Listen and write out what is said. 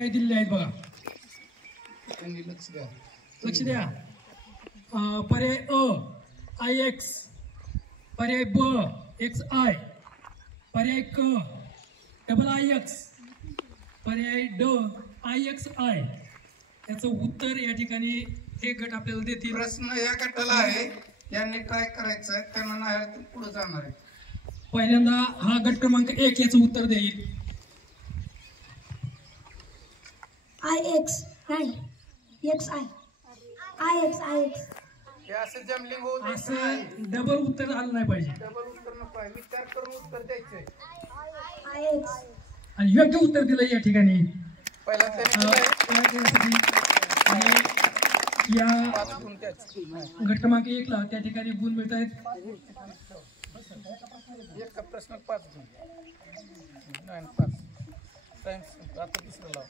काय दिलेले आहेत बघा, लक्ष द्या. पर्याय अ आय एक्स, पर्याय ब एक्स आय, पर्याय क डबल आय एक्स, पर्याय ड आय एक्स आय. याचं उत्तर या ठिकाणी हे गट आपल्याला देतील. प्रश्न या गटाला आहे, यांनी काय करायचं त्यांना नाही पुढे जाणार आहे. पहिल्यांदा हा गट क्रमांक 1 याचं उत्तर देईल. आय एक्स नाही, X I, I x, I x. हे असं जमलिंग होऊ द्यायचं असं नाही. डबल उत्तर आलं नाही पाहिजे. डबल उत्तर नको आहे, विचार करून उत्तर द्यायचंय. I x. आणि योग्य उत्तर दिलं या ठिकाणी. पहिला त्यांनी या 5 गुण त्याचे. गट क्रमांक 1 ला त्या ठिकाणी गुण मिळत आहेत. एका प्रश्नात 5 गुण. 9 5 टाइम्स आता दुसरा लाव.